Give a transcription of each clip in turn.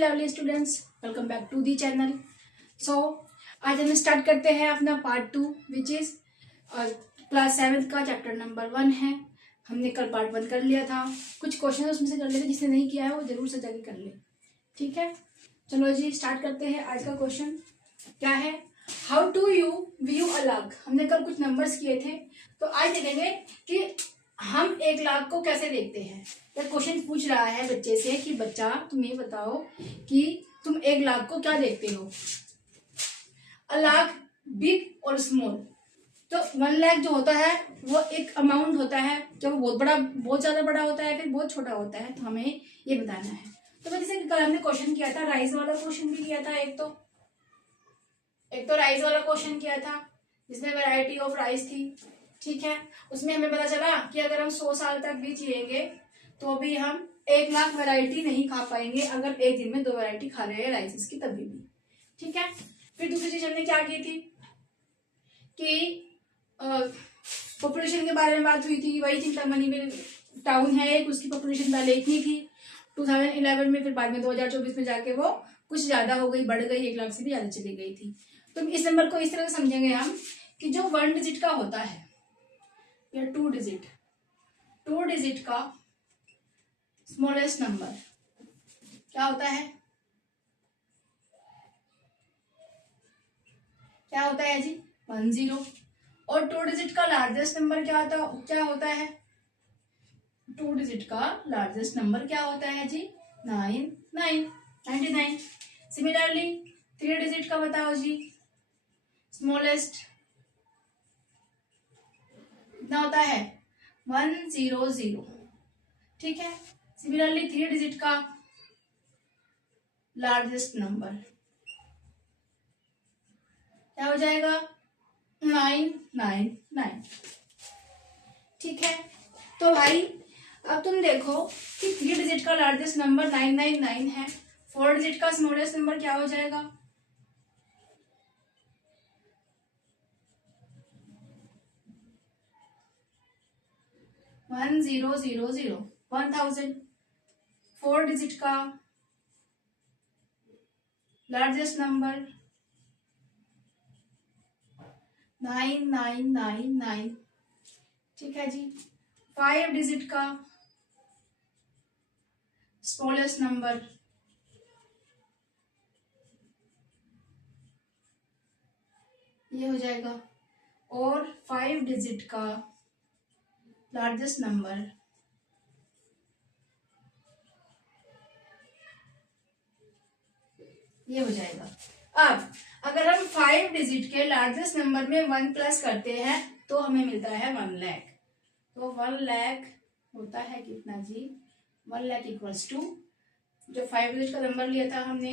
Lovely students, welcome back to the channel. So आज हम start करते हैं अपना पार्ट 2 विच इज क्लास 7 का चैप्टर नंबर 1 है। हमने कल पार्ट 1 कर लिया था, कुछ क्वेश्चन उसमें से कर लेते, जिसने नहीं किया है वो जरूर से जाके कर ले। ठीक है, चलो जी स्टार्ट करते हैं। आज का क्वेश्चन क्या है, हाउ टू यू व्यू अ लाख। हमने कल कुछ नंबर्स किए थे, तो आज देखेंगे कि हम 1 लाख को कैसे देखते हैं। तो क्वेश्चन पूछ रहा है बच्चे से कि बच्चा तुम ये बताओ कि तुम 1 लाख को क्या देखते हो, अ लाख बिग और स्मॉल। तो 1 लाख जो होता है वो एक अमाउंट होता है, जब बहुत बड़ा, बहुत ज्यादा बड़ा होता है, फिर बहुत छोटा होता है, तो हमें ये बताना है। तो जैसे कल हमने क्वेश्चन किया था, राइज वाला क्वेश्चन भी किया था, एक तो राइज वाला क्वेश्चन किया था जिसमें वैरायटी ऑफ राइस थी। ठीक है, उसमें हमें पता चला कि अगर हम 100 साल तक भी जिएंगे तो भी हम 1 लाख वैरायटी नहीं खा पाएंगे, अगर एक दिन में 2 वैरायटी खा रहे हैं राइसेस की तभी भी। ठीक है, फिर दूसरी चीज हमने क्या की थी कि पॉपुलेशन के बारे में बात हुई थी। वही चिंतामणि में टाउन है एक, उसकी पॉपुलेशन पहले इतनी थी 2011 में, फिर बाद में 2024 में जाके वो कुछ ज्यादा हो गई, बढ़ गई, 1 लाख से भी ज्यादा चली गई थी। तो इस नंबर को इस तरह से समझेंगे हम कि जो 1 डिजिट का होता है या 2 डिजिट का स्मॉलेस्ट नंबर क्या होता है, क्या होता है जी 10। और 2 डिजिट का लार्जेस्ट नंबर क्या होता है 2 डिजिट का लार्जेस्ट नंबर क्या होता है जी 99। सिमिलरली 3 डिजिट का बताओ जी स्मॉलेस्ट कितना होता है 100। ठीक है, सिमिलरली 3 डिजिट का लार्जेस्ट नंबर क्या हो जाएगा 999। ठीक है, तो भाई अब तुम देखो कि 3 डिजिट का लार्जेस्ट नंबर 999 है, 4 डिजिट का स्मॉलेस्ट नंबर क्या हो जाएगा 1000। 4 डिजिट का लार्जेस्ट नंबर 9999। ठीक है जी, 5 डिजिट का स्मॉलेस्ट नंबर ये हो जाएगा, और 5 डिजिट का लार्जेस्ट नंबर ये हो जाएगा। अब अगर हम 5 डिजिट के लार्जेस्ट नंबर में 1 प्लस करते हैं तो हमें मिलता है 1 लाख। तो 1 लाख होता है कितना जी 1 लाख इक्वल्स टू जो 5 डिजिट का नंबर लिया था हमने,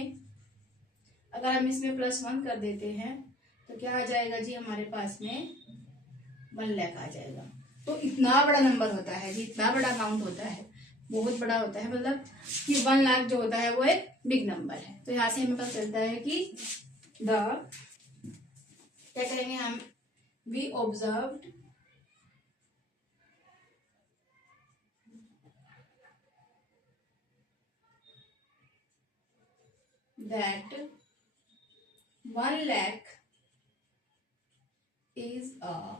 अगर हम इसमें +1 कर देते हैं तो क्या आ जाएगा जी हमारे पास में 1 लाख आ जाएगा। तो इतना बड़ा नंबर होता है जी, इतना बड़ा अमाउंट होता है, बहुत बड़ा होता है, मतलब कि 1 लाख जो होता है वो एक बिग नंबर है। तो यहाँ से हमें पता चलता है कि क्या करेंगे हम, we observed that 1 lakh is a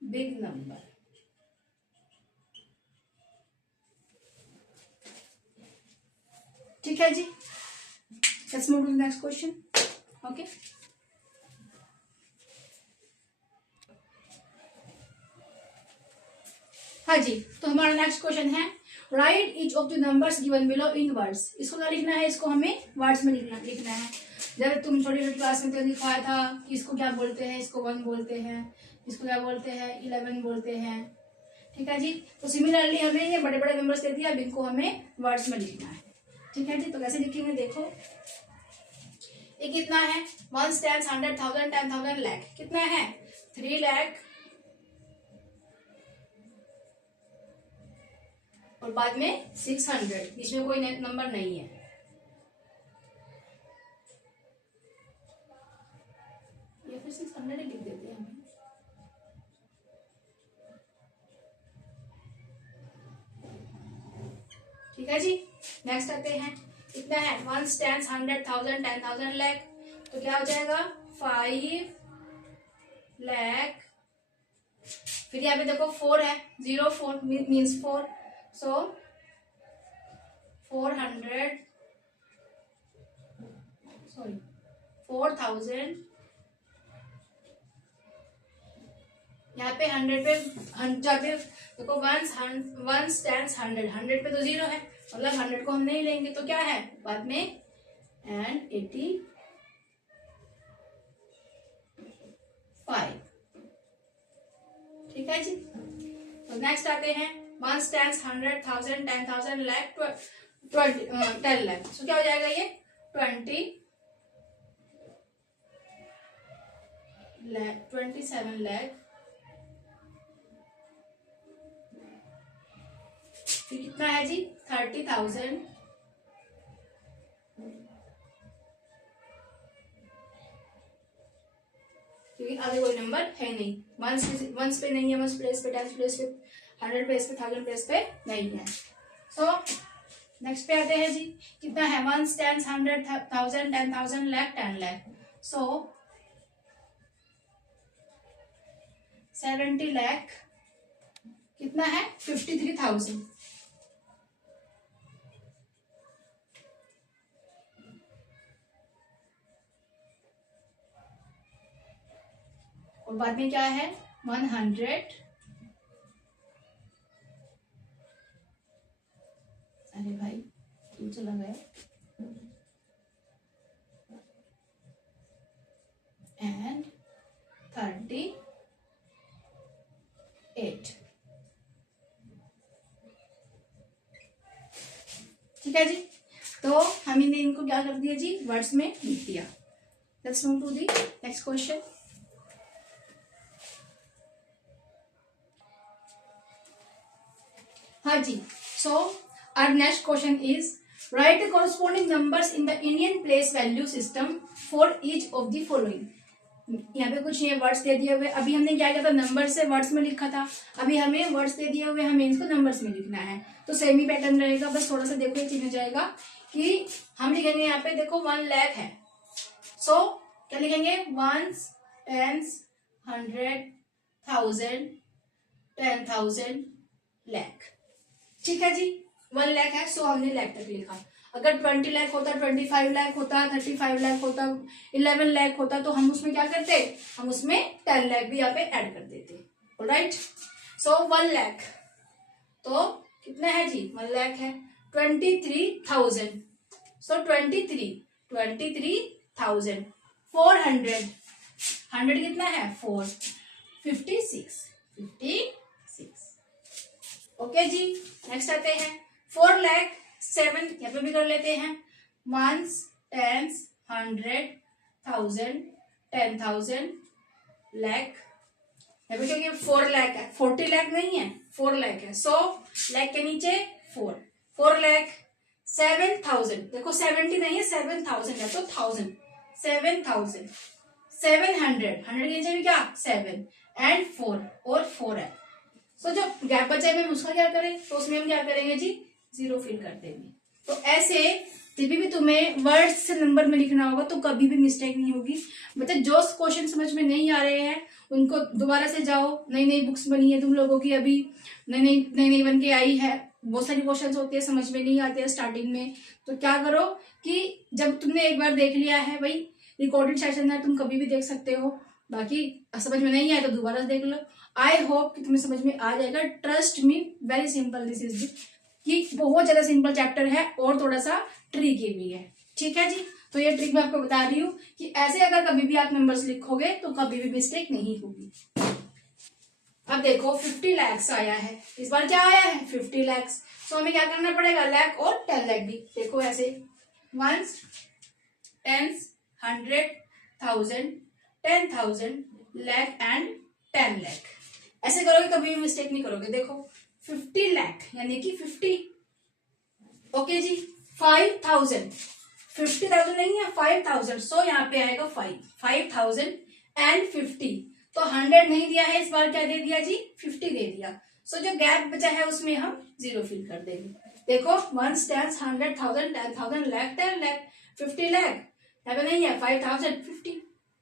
big number। ठीक है जी, let's move to the next question. Okay, हाँ जी, तो हमारा नेक्स्ट क्वेश्चन है write each of the numbers given below in words. इसको क्या लिखना है, इसको हमें वर्ड्स में लिखना है। जब तुम छोटी छोटी क्लास में तो लिखवाया था कि इसको क्या बोलते हैं, इसको 1 बोलते हैं, इसको क्या बोलते हैं 11 बोलते हैं। ठीक है जी, तो सिमिलरली हमें ये बड़े बड़े नंबर्स दे दिया, अब इनको हमें वर्ड्स में लिखना है। ठीक है जी, तो कैसे लिखेंगे देखो, ये कितना है 1 10 100 1000 10,000 लाख, कितना है 3 लाख, और बाद में 600, बीच में कोई नंबर नहीं है। या फिर 600 ही लिख देते हैं हम। ठीक है जी, नेक्स्ट आते हैं कितना है, 1 10 100 1000 10,000 लाख, तो क्या हो जाएगा 5 लाख। फिर यहाँ पे देखो 4 है, 0 4 मीन्स 4, सो 400 सॉरी 4000। यहाँ पे 100 पे जब देखो 1 10 100 100 पे तो 0 है, मतलब 100 को हम नहीं लेंगे, तो क्या है बाद में एंड 85। ठीक है जी। तो नेक्स्ट आते हैं 1 10 100 1000 10,000 लाख 10 लाख, सो क्या हो जाएगा ये 27 लाख। फिर कितना है जी 30,000, क्योंकि आगे कोई नंबर है नहीं, वंस पे नहीं है, वंस प्लेस पे, टेंस प्लेस पे, 100 प्लेस पे, 1000 प्लेस पे नहीं है। सो नेक्स्ट पे आते हैं जी, कितना है 1 10 100 1000 10,000 लाख 10 लाख, सो 70 लाख कितना है 53,000। और बाद में क्या है 100, अरे भाई क्यों चला गया, एंड 38। ठीक है जी, तो हमने इनको क्या कर दिया जी वर्ड्स में लिख दिया। Let's move to the next question. हाँ जी, so our next question is write the corresponding numbers in the Indian place value system for each of the following. यहाँ पे कुछ ये वर्ड्स दे दिए हुए, अभी हमने क्या किया था नंबर से वर्ड्स में लिखा था, अभी हमें वर्ड्स दे दिए हुए, हमें इनको नंबर्स में लिखना है, तो सेम ही पैटर्न रहेगा, बस थोड़ा सा देखो ये चेंज हो जाएगा कि हम लिखेंगे यहाँ पे देखो 1 लाख है, सो क्या लिखेंगे 1 10 100 1000 10,000 लाख। ठीक है जी, 1 लाख है, सो हमने लाख तक लिखा। अगर 20 लाख होता, 25 लाख होता, 35 लाख होता, 11 लाख होता, तो हम उसमें क्या करते, हम उसमें 10 लाख भी यहाँ पे ऐड कर देते। ऑलराइट, सो 1 लाख तो कितना है जी 1 लाख है 23,000, सो 23,000 400 100 कितना है 4 56 ओके जी। नेक्स्ट आते हैं 4 लाख 7, यहाँ पे भी कर लेते हैं 1 10 100 1000 10,000 लाख, यहाँ पे क्योंकि 4 लाख है, 40 लाख नहीं है 4 लाख है, सो लाख के नीचे 4 लाख 7,000, देखो 70 नहीं है 7,000 है, तो 1000 7,000 700 100 के नीचे भी क्या 7 एंड 4 और 4 है, सो जो गैप बचा है उसका क्या करें, तो उसमें हम क्या करेंगे जी 0 फिल कर देंगे। तो ऐसे जब भी तुम्हें वर्ड से नंबर में लिखना होगा तो कभी भी मिस्टेक नहीं होगी। मतलब जो क्वेश्चन समझ में नहीं आ रहे हैं उनको दोबारा से जाओ, नई नई बुक्स बनी है तुम लोगों की, अभी नई बन के आई है, बहुत सारी क्वेश्चंस होते हैं समझ में नहीं आते हैं स्टार्टिंग में, तो क्या करो कि जब तुमने एक बार देख लिया है भाई रिकॉर्डेड सेशन है, तुम कभी भी देख सकते हो, बाकी समझ में नहीं आए तो दोबारा देख लो। आई होप कि तुम्हें समझ में आ जाएगा, trust me very simple this is कि बहुत ज्यादा सिंपल चैप्टर है और थोड़ा सा ट्रिकी भी है। ठीक है जी, तो ये ट्रिक मैं आपको बता रही हूँ कि ऐसे अगर कभी भी आप नंबर्स लिखोगे तो कभी भी मिस्टेक नहीं होगी। अब देखो 50 lakhs आया है, इस बार क्या आया है 50 lakhs, तो हमें क्या करना पड़ेगा लाख और 10 लाख भी, देखो ऐसे 1 10 100 1000 10,000 लाख एंड 10 लाख, ऐसे करोगे कभी भी मिस्टेक नहीं करोगे। देखो 50 लाख यानी कि 50, ओके जी 5,000 50,000 नहीं है 5,000, सो यहाँ पे आएगा 5,000 एंड 50, तो 100 नहीं दिया है इस बार, क्या दे दिया जी 50 दे दिया, सो जो गैप बचा है उसमें हम 0 फिल कर देंगे। देखो 1 10 100 1000 10,000 लाख 10 लाख 50 लाख, यहाँ पे नहीं है 5000 50।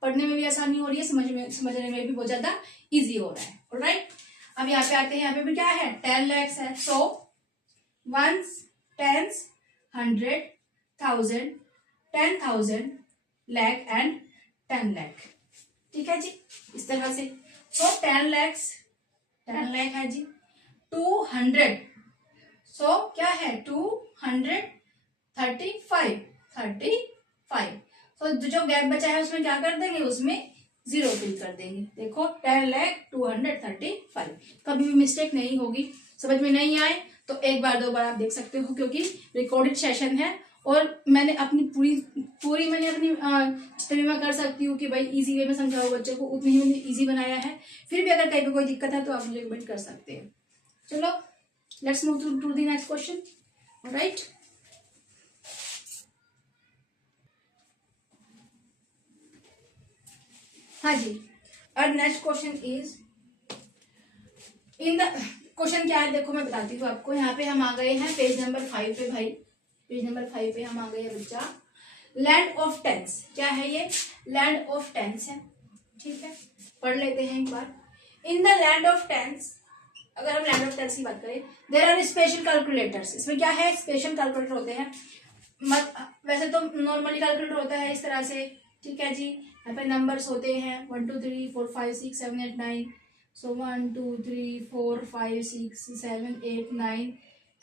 पढ़ने में भी आसानी हो रही है, समझने में भी बहुत ज्यादा इजी हो रहा है। ऑलराइट, अब यहाँ पे आते हैं, यहाँ पे भी क्या है 10 lakhs है। सो 1s 10s 100 1000 10,000 lakh and 10 lakh. ठीक है जी, इस तरह से। सो 10 lakhs 10 लाख है जी। 200, सो क्या है 235 तो जो गैप बचा है उसमें क्या कर देंगे, उसमें 0 फिल कर देंगे। देखो 10 लाख 235। कभी भी मिस्टेक नहीं होगी। समझ में नहीं आए तो एक बार दो बार आप देख सकते हो, क्योंकि रिकॉर्डेड सेशन है और मैंने अपनी पूरी मैंने अपनी जितनी मैं कर सकती हूँ कि भाई इजी वे में समझाओ बच्चे को, उतनी ही मैंने इजी बनाया है। फिर भी अगर कहीं पे कोई दिक्कत है तो आप मुझे कमेंट कर सकते हैं। चलो let's move to the next question. Alright, हाँ जी, और next question is in the question क्या है, देखो मैं बताती हूँ आपको। यहाँ पे हम आ गए हैं पेज नंबर 5 पे। भाई पेज नंबर 5 पे हम आ गए हैं बच्चा। लैंड ऑफ टेंस, क्या है ये, लैंड ऑफ टेंस है। ठीक है, पढ़ लेते हैं एक बार। In the land of tens, अगर हम लैंड ऑफ टेंस की बात करें, देयर आर स्पेशल कैलकुलेटर्स। इसमें क्या है, स्पेशल कैलकुलेटर होते हैं। वैसे तो नॉर्मली कैलकुलेटर होता है इस तरह से। ठीक है जी, यहाँ पे नंबर्स होते हैं 1 2 3 4 5 6 7 8 9। सो 1 2 3 4 5 6 7 8 9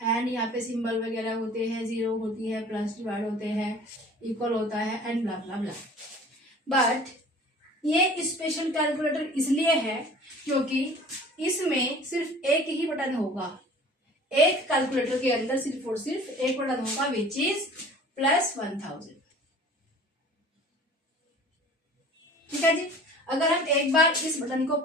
एंड यहाँ पे सिंबल वगैरह होते हैं, 0 होती है, प्लस डिवाइड होते हैं, इक्वल होता है and blah blah blah. But ये स्पेशल कैलकुलेटर इसलिए है क्योंकि इसमें सिर्फ एक ही बटन होगा। एक कैलकुलेटर के अंदर सिर्फ और सिर्फ एक बटन होगा, विच इज +1000। ठीक है जी, अगर हम एक बार इस बटन को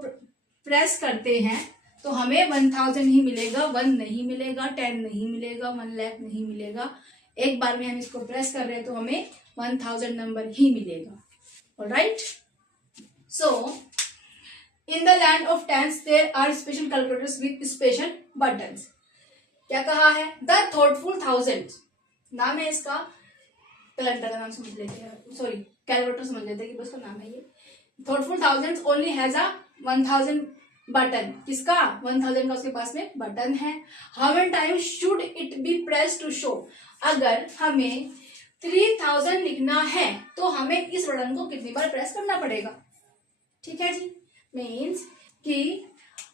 प्रेस करते हैं तो हमें 1000 ही मिलेगा, 1 नहीं मिलेगा, 10 नहीं मिलेगा, 1 लाख नहीं मिलेगा। एक बार में हम इसको प्रेस कर रहे हैं तो हमें 1000 नंबर ही मिलेगा। Alright, so in the land of tens there are special calculators with special buttons. क्या कहा है, द थॉटफुल थाउजेंड नाम है इसका। कैलेंडर का नाम समझ लेते हैं, सॉरी कैलकुलेटर समझ लेते हैं कि बस का नाम है ये। Thoughtful thousands only has a 1000 button. किसका, 1000 का उसके पास में बटन है। How many times should it be press to show. अगर हमें 3000 लिखना है तो हमें इस बटन को कितनी बार प्रेस करना पड़ेगा। ठीक है जी, मीन्स कि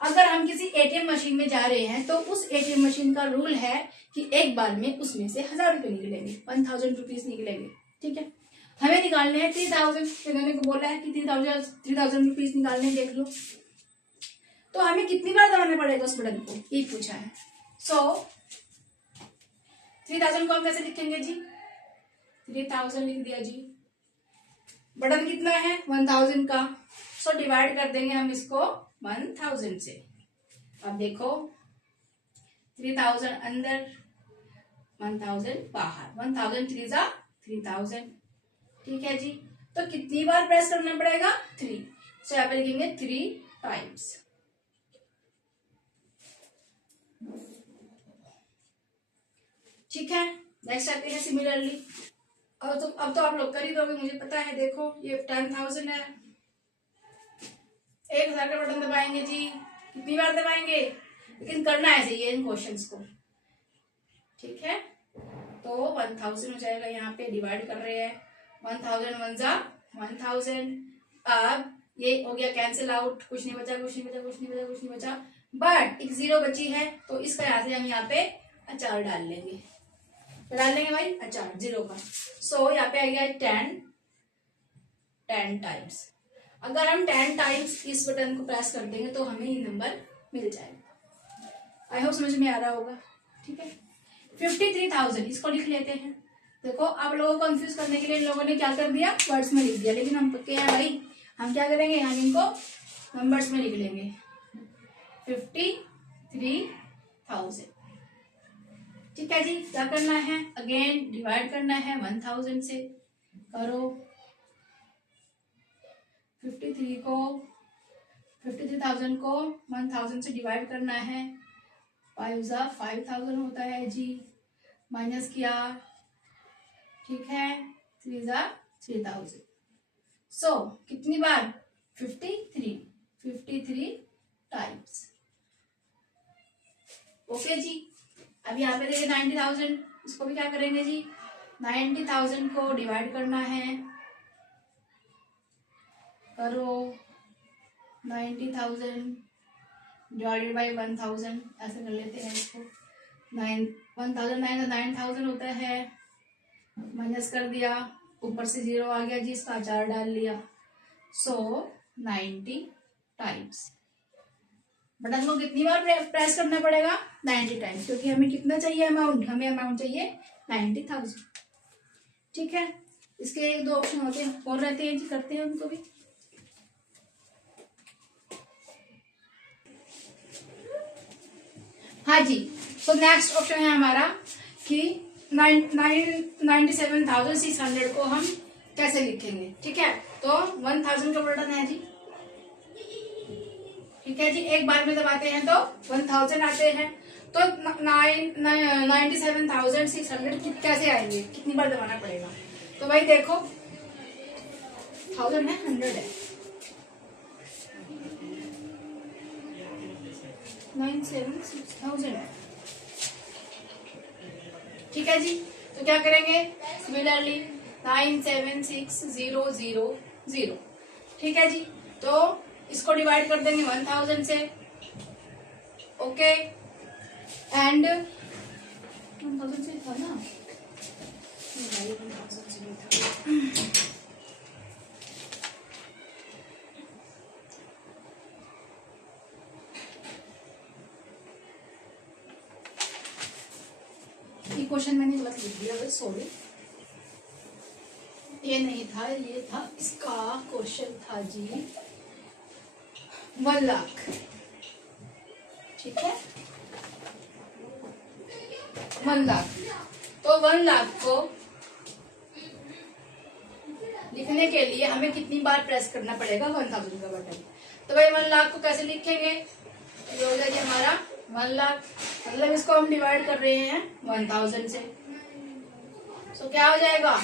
अगर हम किसी एटीएम मशीन में जा रहे हैं तो उस एटीएम मशीन का रूल है कि एक बार में उसमें से 1000 रुपये निकलेंगे, 1000 रुपीज निकलेंगे। ठीक है, हमें निकालने हैं 3000। इन्होंने को बोला है कि 3000 रुपीज निकालने, देख लो। तो हमें कितनी बार दबाना पड़ेगा उस बटन को, ये पूछा है। सो 3000 को हम कैसे लिखेंगे जी, 3000 लिख दिया जी। बटन कितना है 1000 का, सो डिवाइड कर देंगे हम इसको 1000 से। अब देखो 3000 अंदर, 1000 बाहर, 1000 3 जा 3000। ठीक है जी, तो कितनी बार प्रेस करना पड़ेगा, 3। सो यहाँ पे लिखेंगे 3 टाइम्स। ठीक है, नेक्स्ट आते हैं सिमिलरली। अब तो आप लोग कर ही दोगे, मुझे पता है। देखो ये 10,000 है, 1000 का बटन दबाएंगे जी, कितनी बार दबाएंगे, लेकिन करना ऐसे ही है इन क्वेश्चंस को। ठीक है, तो 1000 हो जाएगा, यहाँ पे डिवाइड कर रहे हैं, 1000 1 जा 1000। अब ये हो गया कैंसिल आउट, कुछ नहीं बचा, कुछ नहीं बचा, कुछ नहीं बचा, कुछ नहीं बचा, बट एक 0 बची है, तो इसका यहाँ से हम यहाँ पे अचार डाल लेंगे। डाल लेंगे भाई अचार 0 का। सो यहाँ पे आ गया 10 टाइम्स। अगर हम 10 टाइम्स इस बटन को प्रेस कर देंगे तो हमें ये नंबर मिल जाएगा। आई होप समझ में आ रहा होगा। ठीक है, 53,000 इसको लिख लेते हैं। देखो आप लोगों को कंफ्यूज करने के लिए इन लोगों ने क्या कर दिया, वर्ड्स में लिख दिया, लेकिन हम पक्के हैं भाई, हम क्या करेंगे, हम इनको नंबर्स में लिख लेंगे। 53,000। ठीक है जी, क्या करना है, अगेन डिवाइड करना है 1000 से। करो 53,000 को 1000 से डिवाइड करना है 5 ज़ा 5000 होता है जी, माइनस किया, ठीक है, 3 ज़ा 3000। सो कितनी बार? 53 टाइम्स। ओके जी। अब यहाँ पे देखिए 90,000, इसको भी क्या करेंगे जी, 90,000 को डिवाइड करना है, करो 90,000 डिवाइडेड बाई 1000, ऐसे कर लेते हैं इसको। 9,000 होता है, माइनस कर दिया, ऊपर से 0 आ गया जी, इसका 4 डाल लिया। सो 90 टाइम्स। बटन को कितनी बार प्रेस करना पड़ेगा? 90 टाइम्स, क्योंकि हमें कितना चाहिए अमाउंट? हमें अमाउंट चाहिए 90,000। ठीक है, इसके 1-2 ऑप्शन होते हैं और रहते हैं जी, करते हैं उनको भी। हाँ जी, तो नेक्स्ट ऑप्शन है हमारा कि 97,600 को हम कैसे लिखेंगे। ठीक है, तो 1000 का बटन है जी, ठीक है जी, एक बार में दबाते हैं तो 1000 आते हैं। तो 97,600 कैसे आएंगे, कितनी बार दबाना पड़ेगा? तो भाई देखो, 1000 है, 100 है, 976,000 है। ठीक है जी, तो क्या करेंगे? सिमिलरली 976,000। ठीक है जी, तो इसको डिवाइड कर देंगे 1000 से। ओके, एंड 1000 से था ना, 1000 से था। ये क्वेश्चन मैंने गलत लिख दिया, बस सॉरी, ये नहीं था, ये था, इसका क्वेश्चन था जी 1 लाख। ठीक है, 1 लाख। तो 1 लाख को लिखने के लिए हमें कितनी बार प्रेस करना पड़ेगा 1000 का बटन? तो भाई 1 लाख को कैसे लिखेंगे? ये हो जाएगा हमारा 1 लाख, मतलब इसको हम डिवाइड कर रहे हैं 1000 से। सो क्या हो जाएगा?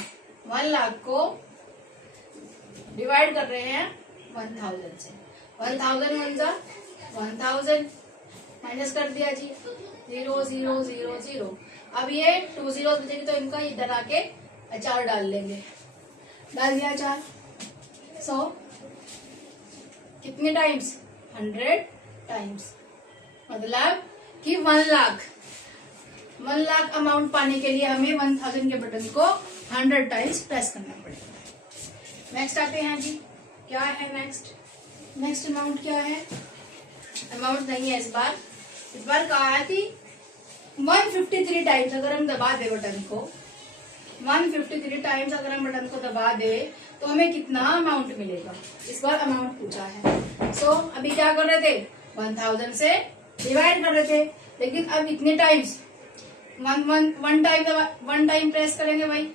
1 लाख को डिवाइड कर रहे हैं 1000 से। 1000 1 जा 1000, माइनस कर दिया जी, 0 0 0 0। अब ये 2 जीरो बचेगी तो इनका इधर आके 4 डाल लेंगे, डाल दिया 4। सो कितने टाइम्स? 100 टाइम्स, मतलब कि 1 लाख अमाउंट पाने के लिए हमें 1000 के बटन को 100 टाइम्स प्रेस करना पड़ेगा। नेक्स्ट आते हैं जी, क्या है नेक्स्ट अमाउंट क्या है? अमाउंट नहीं है इस बार कहा है कि 153 टाइम्स अगर हम दबा दे बटन को, 153 टाइम्स अगर हम बटन को दबा दे तो हमें कितना अमाउंट मिलेगा? इस बार अमाउंट पूछा है। सो अभी क्या कर रहे थे? 1000 से डिवाइड कर रहे थे, लेकिन अब इतने टाइम्स वन टाइम प्रेस करेंगे भाई,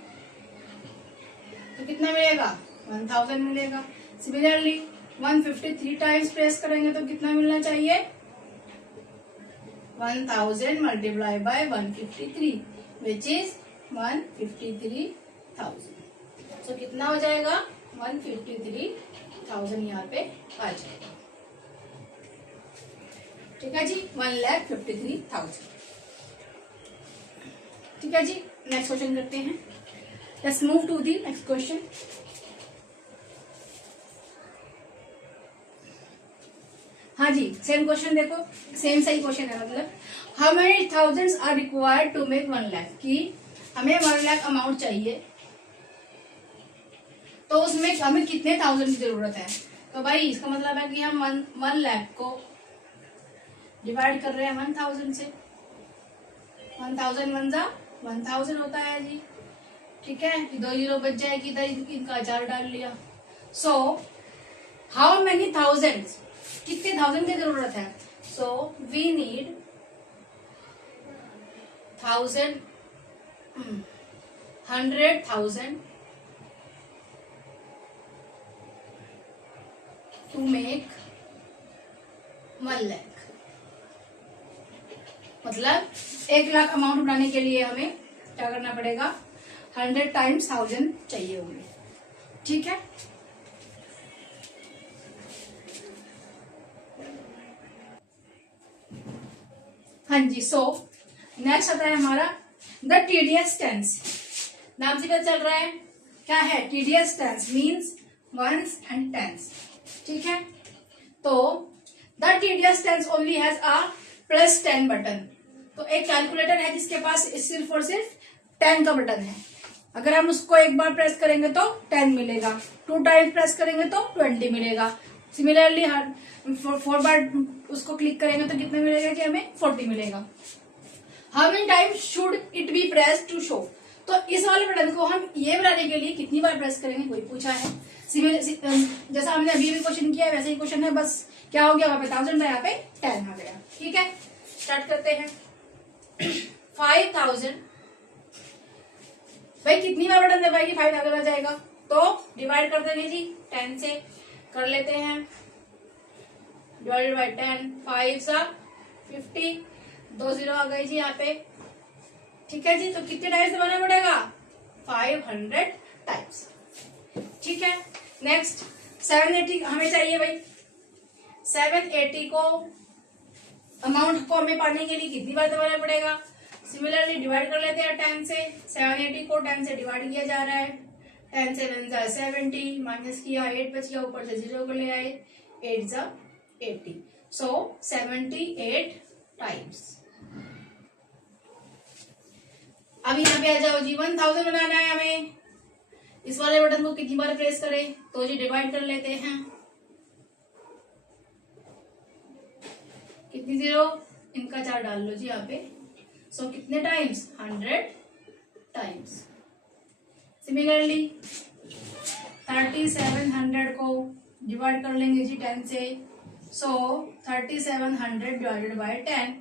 तो कितना मिलेगा? 1000 मिलेगा। सिमिलरली 153 टाइम्स प्रेस करेंगे तो कितना मिलना चाहिए? 1000 मल्टीप्लाई बाय 153 विच इज 153,000। तो कितना हो जाएगा? 153,000 यहाँ पे आ जाएगा। ठीक है जी, 1,53,000। ठीक है जी, नेक्स्ट क्वेश्चन करते हैं। Let's move to the next question. हाँ जी, सेम क्वेश्चन देखो, सेम सही क्वेश्चन है, मतलब how many thousands are required to make 1 lakh, कि हमें 1 लाख अमाउंट चाहिए, तो उसमें हमें कितने थाउजेंड की जरूरत है? तो भाई इसका मतलब है कि हम 1 लाख को डिवाइड कर रहे हैं 1000 से। 1000 1 जा 1000 होता है जी, ठीक है, 2 जीरो बच जाएगी, इधर इनका 4 डाल लिया। सो हाउ मेनी थाउजेंड्स, कितने थाउजेंड की जरूरत है? So we need 100,000 to make 1 lakh. मतलब 1,00,000 अमाउंट बनाने के लिए हमें क्या करना पड़ेगा, 100 टाइम्स 1000 चाहिए होंगे। ठीक है, हाँ जी। सो नेक्स्ट आता है हमारा द टीडीएस टेंस। नाम से क्या चल रहा है, क्या है, tedious tens means ones and tens. ठीक है, तो the tedious tens only has a +10 button. तो एक कैलकुलेटर है जिसके पास सिर्फ और सिर्फ 10 का बटन है। अगर हम उसको एक बार प्रेस करेंगे तो 10 मिलेगा, 2 टाइम्स प्रेस करेंगे तो 20 मिलेगा। सिमिलरली हर 4 बार उसको क्लिक करेंगे तो कितने मिलेगा कि हमें 40 मिलेगा। How many times should it be press to show. तो इस वाले बटन को हम ये बनाने के लिए कितनी बार प्रेस करेंगे, कोई पूछा है। जैसा हमने अभी भी क्वेश्चन किया वैसे ही क्वेश्चन है, बस क्या हो गया, वहां पे 1000 था, यहाँ पे 10 आ गया। ठीक है, स्टार्ट करते हैं। 5000 भाई कितनी बार बटन दबाएगी 5000 आ जाएगा, तो डिवाइड कर देंगे जी 10 से, कर लेते हैं डिवाइडेड बाय 10, 5 सा 50, 2 0 आ गई जी यहाँ पे। ठीक है जी, तो कितने टाइम्स दबाना पड़ेगा, 500 टाइम्स। ठीक है, नेक्स्ट 780 हमें चाहिए भाई। 780 को अमाउंट को हमें पाने के लिए कितनी बार दबाना पड़ेगा, सिमिलरली डिवाइड कर लेते हैं 10 से। 780 को 10 से डिवाइड किया जा रहा है, 10 से 1 जा 70, माइनस किया 8 बच गया, ऊपर से 0 को ले आए, 8 जा 80, सो 78 टाइम्स। अब यहाँ पे आ जाओ जी, 1000 बनाना है हमें। इस वाले बटन को कितनी बार प्रेस करें, तो जी डिवाइड कर लेते हैं, कितनी 0, इनका 4 डाल लो जी यहाँ पे। सो कितने टाइम्स, 100 टाइम्स। सिमिलरली 3700 को डिवाइड कर लेंगे जी 10 से। सो 3700 डिवाइडेड बाय 10,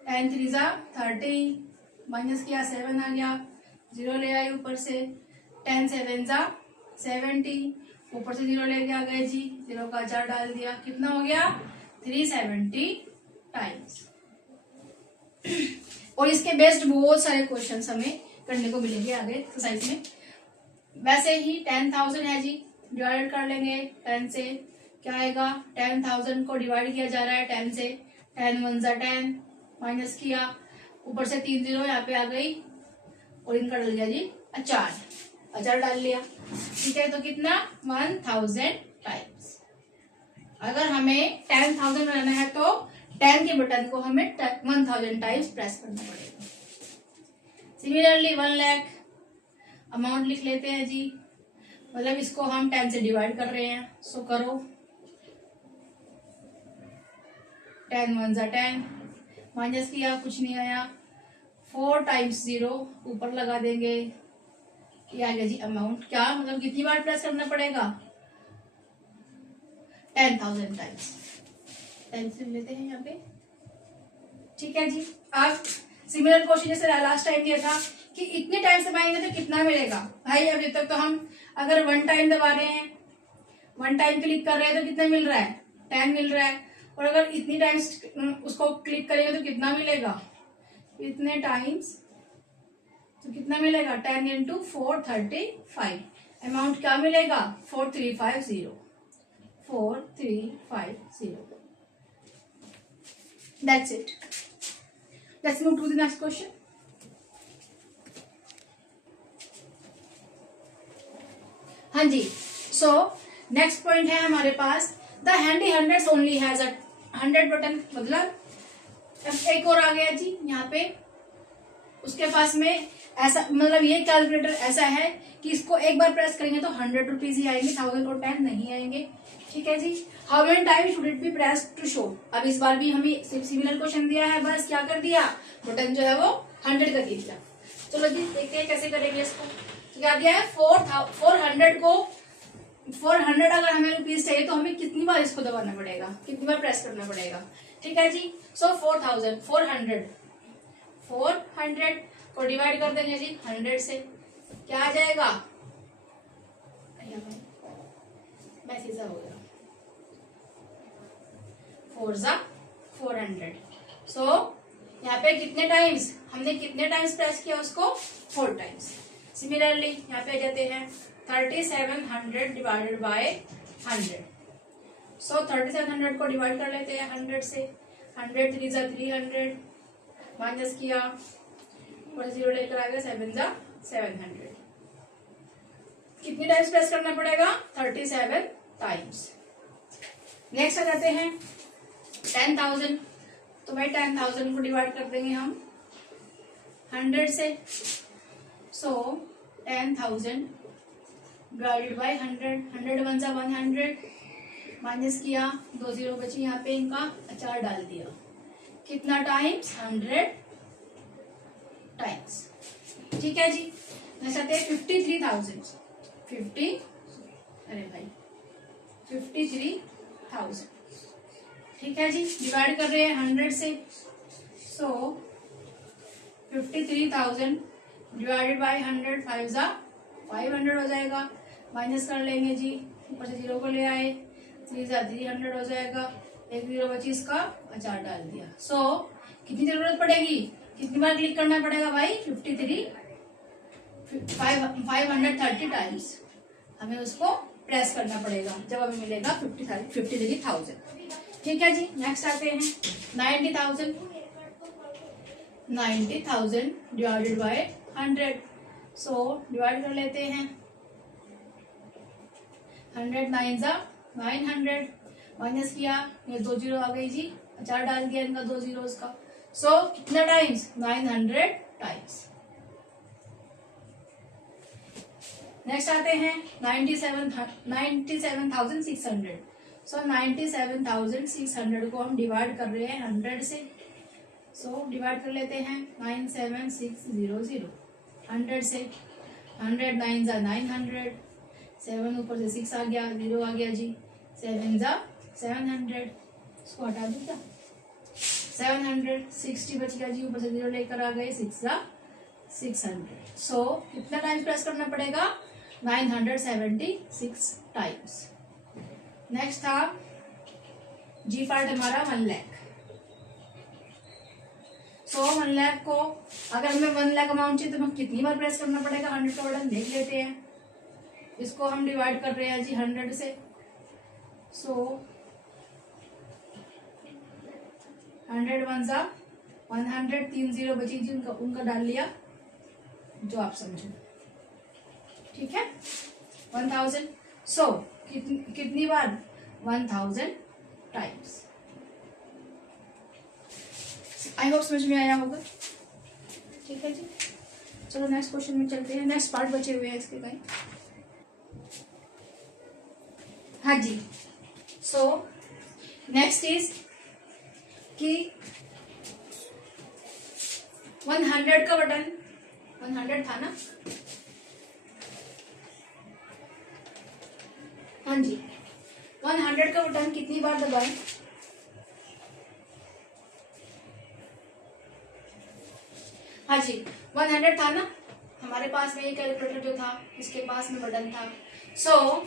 10 3 जा 30, माइनस किया 7 आ गया, 0 ले आई ऊपर से, 10 7 जा 70, ऊपर से 0 लेके आ गए जी, 0 का 4 डाल दिया, कितना हो गया 370 टाइम्स। और इसके बेस्ड बहुत सारे क्वेश्चंस हमें करने को मिलेंगे आगे एक्सरसाइज में। वैसे ही 10,000 है जी, डिवाइड कर लेंगे 10 से, क्या आएगा, 10,000 को डिवाइड किया जा रहा है 10 से, 10 1 जा 10, माइनस किया, ऊपर से 3 0 यहाँ पे आ गई, और इनका डल गया जी 4 डाल लिया। ठीक है, तो कितना 1000 टाइम्स। अगर हमें 10,000 बनाना है तो 10 के बटन को हमें 1000 टाइम्स प्रेस करना पड़ेगा। सिमिलरली 1 लाख अमाउंट लिख लेते हैं जी, मतलब इसको हम 10 से डिवाइड कर रहे हैं, सो करो 10 1 जा 10, माइनस किया कुछ नहीं आया, 4 टाइम्स 0 ऊपर लगा देंगे, ये आ गया जी अमाउंट। क्या मतलब कितनी बार प्रेस करना पड़ेगा, 10,000 टाइम्स। टाइम्स लिख लेते हैं यहाँ पे। ठीक है जी, अब सिमिलर क्वेश्चन जैसे लास्ट टाइम दिया था कि इतने टाइम्स दबाएंगे तो कितना मिलेगा। भाई अभी तक तो हम अगर 1 टाइम दबा रहे हैं, 1 टाइम क्लिक कर रहे हैं तो कितना मिल रहा है, 10 मिल रहा है। और अगर इतनी टाइम्स उसको क्लिक करेंगे तो कितना मिलेगा, इतने टाइम्स, तो कितना मिलेगा 10 इंटू 435, अमाउंट क्या मिलेगा 4350, 4350। That's it. Let's move to the next question. हाँ जी, सो नेक्स्ट पॉइंट है हमारे पास, the handy hundreds only has a 100 button. मतलब एक और आ गया जी यहाँ पे, उसके पास में ऐसा, मतलब ये कैलकुलेटर ऐसा है कि इसको एक बार प्रेस करेंगे तो 100 रुपीज ही आएंगे, 1000 और 10 नहीं आएंगे। ठीक है जी, how many time should it be press to show. अब इस बार भी हमें सिमिलर क्वेश्चन दिया है, बस क्या कर दिया, बटन जो है वो 100 कर दिया। चलो जी देखते हैं कैसे करेंगे इसको। तो क्या दिया है, 400 को 400 अगर हमें रुपीज चाहिए तो हमें कितनी बार इसको दबाना पड़ेगा, कितनी बार प्रेस करना पड़ेगा। ठीक है जी, सो 400 को डिवाइड कर देंगे जी 100 से, क्या आ जाएगा, मैसेज हो गया 4 जा 400। सो यहाँ पे कितने टाइम्स, हमने कितने टाइम्स प्रेस किया उसको, 4 टाइम्स। सिमिलरली यहाँ पे आ जाते हैं 3700 डिवाइडेड बाय 100। सो 3700 को डिवाइड कर लेते हैं 100 से। 100 3 जा 300, माइनस किया और 0 लेकर आ गया 7 जा 700। कितनी टाइम्स प्रेस करना पड़ेगा, 37 टाइम्स। नेक्स्ट आ जाते हैं 10,000। तो भाई 10,000 को डिवाइड कर देंगे हम 100 से। सो 10,000 डिवाइडेड बाय 100, 100 1 जा 100, माइनस किया 2 0 बची, यहाँ पे इनका अचार डाल दिया। कितना टाइम्स, 100 टाइम्स। ठीक है जी। नेक्स्ट आते हैं 53,000। 53,000। ठीक है जी, डिवाइड कर रहे हैं 100 से। सो 53,000 डिवाइडेड बाय 100, 5 जा 500 हो जाएगा। माइनस कर लेंगे जी, ऊपर से 0 को ले आए, 3 जा 300 हो जाएगा। 1 0 बची, इसका अचार डाल दिया। सो कितनी जरूरत पड़ेगी, कितनी बार क्लिक करना पड़ेगा भाई, 530 टाइम्स हमें उसको प्रेस करना पड़ेगा, जब हमें मिलेगा 53,000। ठीक है जी। नेक्स्ट आते हैं 90,000। 90,000 डिवाइडेड बाय 100। सो डिवाइड कर लेते हैं 100 9 जा 900, माइनस किया, ये 2 0 आ गई जी, अचार डाल दिया इनका 2 0 का। सो कितना टाइम्स, 900 टाइम्स। नेक्स्ट आते हैं 97,600। सो 97,600 को हम डिवाइड कर रहे हैं 100 से। सो डिवाइड कर लेते हैं 97600 100 से। 100 9 जा 900, 7 ऊपर से 6 आ गया, 0 आ गया जी, 7 जा 700, इसको हटा दूंगा। 760 बच गया जी, ऊपर से 0 लेकर आ गए, 6 जा 600। सो कितना टाइम्स प्रेस करना पड़ेगा, 976 टाइम्स। नेक्स्ट था जी पार्ट हमारा 1 लाख। सो 1 लाख को अगर हमें 1 लाख अमाउंट चाहिए तो हमें कितनी बार प्रेस करना पड़ेगा, 100 का बटन देख लेते हैं। इसको हम डिवाइड कर रहे हैं जी 100 से। सो 100 1 जा 100, 3 0 बची जी, उनका डाल लिया जो आप समझो। ठीक है, 1000। सो कितनी बार, 1000 टाइम्स। आई होप समझ में आया होगा। ठीक है जी, चलो नेक्स्ट क्वेश्चन में चलते हैं। नेक्स्ट पार्ट बचे हुए हैं इसके भाई। हाँ जी। सो नेक्स्ट इज कि 100 का बटन, 100 था ना, हाँ जी। 100 का बटन कितनी बार दबाएं, हाँ जी। 100 था ना हमारे पास में, ये कैलकुलेटर जो था इसके पास में बटन था। सो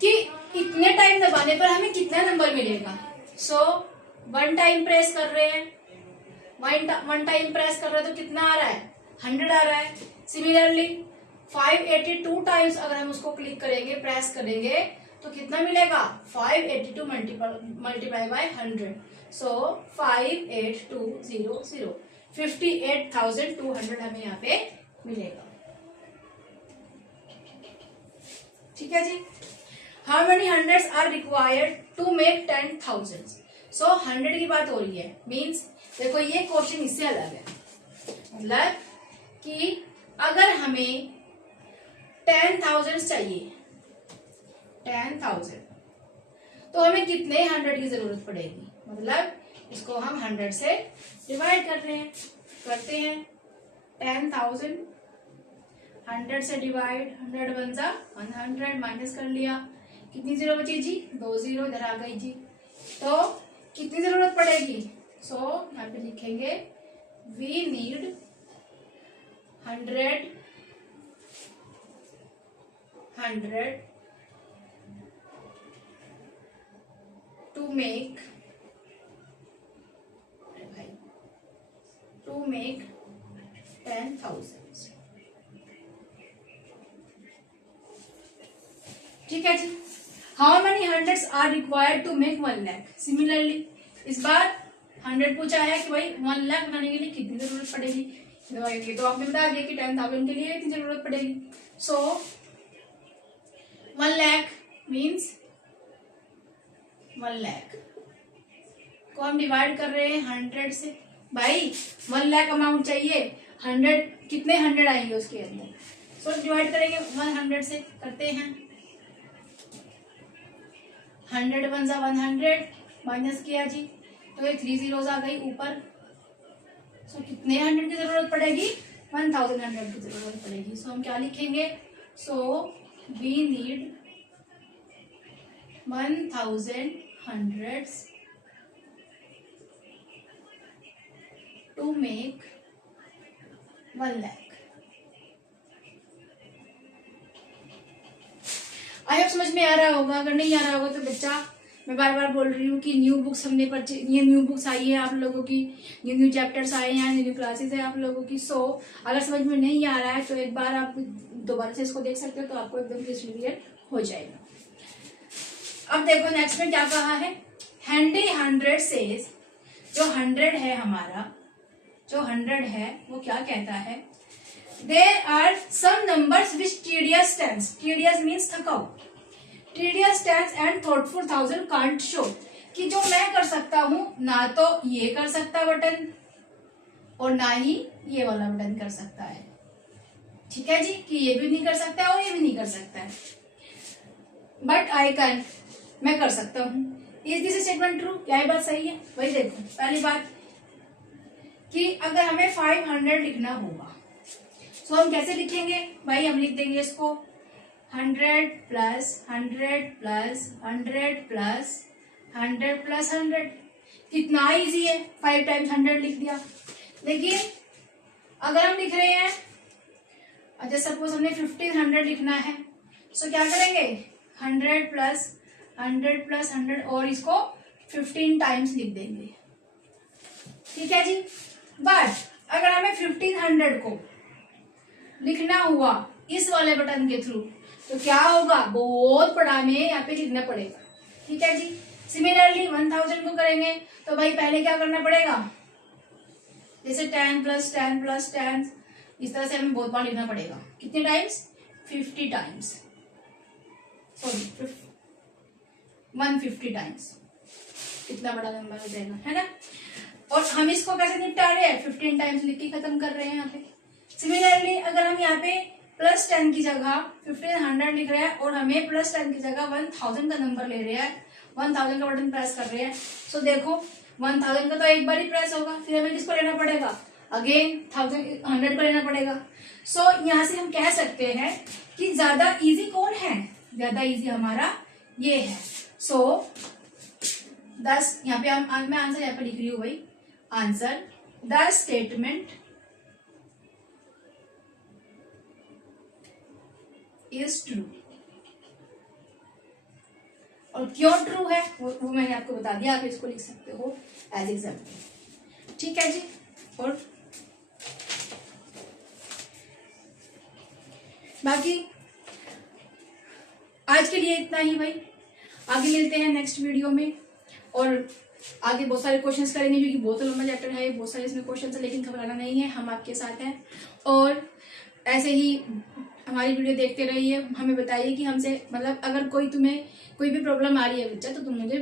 कि इतने टाइम दबाने पर हमें कितना नंबर मिलेगा। सो 1 टाइम प्रेस कर रहे हैं, 1 टाइम प्रेस कर रहे हैं तो कितना आ रहा है, 100 आ रहा है। सिमिलरली 582 टाइम्स अगर हम उसको क्लिक करेंगे, प्रेस करेंगे तो कितना मिलेगा, 582 मल्टीप्लाई बाय 100। सो 58200, 58,200 हमें यहाँ पे मिलेगा। ठीक है जी। How many hundreds are required to make 10,000। So 100 की बात हो रही है, मीन्स देखो ये क्वेश्चन इससे अलग है। मतलब कि अगर हमें 10,000 चाहिए, 10,000, तो हमें कितने 100 की जरूरत पड़ेगी। मतलब इसको हम 100 से डिवाइड करते हैं 10,000 100 से डिवाइड, 100 1 जा 100, माइनस कर लिया, कितनी 0 बची जी, 2 0 इधर आ गई जी। तो कितनी जरूरत पड़ेगी। सो यहाँ पे लिखेंगे we need 100 to make to make 10,000। ठीक है जी। How many hundreds are required to make 1 lakh. Similarly इस बार 100 पूछा है कि भाई 1 लाख बनाने के लिए कितनी जरूरत पड़ेगी। ये तो आपने बता दिया कि 10,000 के लिए इतनी जरूरत पड़ेगी। सो 1 लाख मीन्स 1 लाख को हम डिवाइड कर रहे हैं 100 से। भाई 1 लाख अमाउंट चाहिए, 100 कितने 100 आएंगे उसके अंदर। सो डिवाइड करेंगे 100 से। करते हैं 100 1 जा 100 माइनस किया जी, तो ये 3 zeros आ गई ऊपर। सो कितने 100 की जरूरत पड़ेगी, 1100 की जरूरत पड़ेगी। सो हम क्या लिखेंगे, so we need 1000 hundreds to make 1 lakh। I hope समझ में आ रहा होगा। अगर नहीं आ रहा होगा तो बच्चा, मैं बार बार बोल रही हूँ कि न्यू बुक्स हमने ये न्यू बुक्स आई है आप लोगों की, न्यू चैप्टर्स आए हैं, न्यू क्लासेस है आप लोगों की। सो अगर समझ में नहीं आ रहा है तो एक बार आप दोबारा से इसको देख सकते हो, तो आपको एकदम क्लियर हो जाएगा। अब देखो नेक्स्ट में क्या कहा है, हैंडी 100 सेज, जो 100 है हमारा, जो 100 है वो क्या कहता है, there are some numbers which tedious stands, tedious means थकाऊ, tedious stands and thoughtful thousand can't show, कि जो मैं कर सकता हूं ना तो ये कर सकता बटन और ना ही ये वाला बटन कर सकता है। ठीक है जी, कि ये भी नहीं कर सकता है और ये भी नहीं कर सकता है, बट आई कैन, मैं कर सकता हूं। इज दिस स्टेटमेंट ट्रू, क्या ये बात सही है। वही देखो पहली बात कि अगर हमें 500 लिखना होगा तो हम कैसे लिखेंगे भाई, हम लिख देंगे इसको 100 प्लस 100 प्लस 100 प्लस 100 प्लस 100। कितना इजी है, 5 टाइम्स 100 लिख दिया। लेकिन अगर हम लिख रहे हैं, अच्छा सपोज हमने 1500 लिखना है, सो क्या करेंगे 100 प्लस 100 प्लस 100 और इसको 15 टाइम्स लिख देंगे। ठीक है जी। बट अगर हमें 1500 को लिखना हुआ इस वाले बटन के थ्रू तो क्या होगा, बहुत बड़ा हमें यहाँ पे लिखना पड़ेगा। ठीक है जी। सिमिलरली 1000 को करेंगे तो भाई पहले क्या करना पड़ेगा, जैसे 10 प्लस 10 प्लस 10, इस तरह से हमें बहुत बार लिखना पड़ेगा। कितने टाइम्स, 50 टाइम्स, सॉरी 150 टाइम्स। कितना बड़ा नंबर हो जाएगा, है ना। और हम इसको कैसे निपटा रहे हैं, 15 टाइम्स लिख के खत्म कर रहे हैं यहाँ पे। सिमिलरली अगर हम यहाँ पे प्लस 10 की जगह 1500 लिख रहे हैं और हमें प्लस 10 की जगह 1000 का नंबर ले रहे हैं, 1000 का बटन प्रेस कर रहे हैं, सो देखो 1000 का तो एक बार ही प्रेस होगा, फिर हमें किसको लेना पड़ेगा, अगेन 100 को लेना पड़ेगा। सो यहाँ से हम कह सकते हैं कि ज्यादा इजी कौन है, ज्यादा इजी हमारा ये है। सो 10 यहाँ पे मैं आंसर यहाँ पे लिख रही हूँ भाई, answer the statement is true. और क्यों ट्रू है वो मैंने आपको बता दिया, आप इसको लिख सकते हो एज एग्जाम्पल। ठीक है जी। और बाकी आज के लिए इतना ही भाई, आगे मिलते हैं नेक्स्ट वीडियो में और आगे बहुत सारे क्वेश्चंस करेंगे क्योंकि बहुत लंबा चैप्टर है, बहुत सारे इसमें क्वेश्चन है, लेकिन घबराना नहीं है, हम आपके साथ हैं। और ऐसे ही हमारी वीडियो देखते रहिए, हमें बताइए कि हमसे मतलब अगर तुम्हें कोई भी प्रॉब्लम आ रही है बच्चा, तो तुम मुझे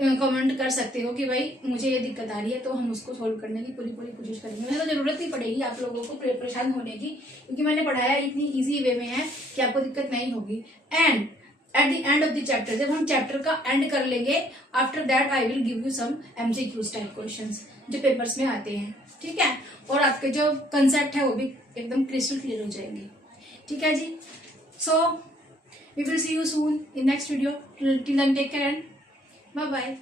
कमेंट कर सकते हो कि भाई मुझे ये दिक्कत आ रही है, तो हम उसको सोल्व करने की पूरी कोशिश करेंगे। मुझे तो जरूरत ही पड़ेगी आप लोगों को परेशान होने की, क्योंकि मैंने पढ़ाया इतनी ईजी वे में है कि आपको दिक्कत नहीं होगी। And at the end of the chapter, जब हम चैप्टर का एंड कर लेंगे, after that I will give you some MCQ type questions जो पेपर्स में आते हैं। ठीक है। और आपके जो कंसेप्ट है वो भी एकदम क्रिस्टल क्लियर हो जाएंगे। ठीक है जी। So we will see you soon in next video. Till then take care and bye bye.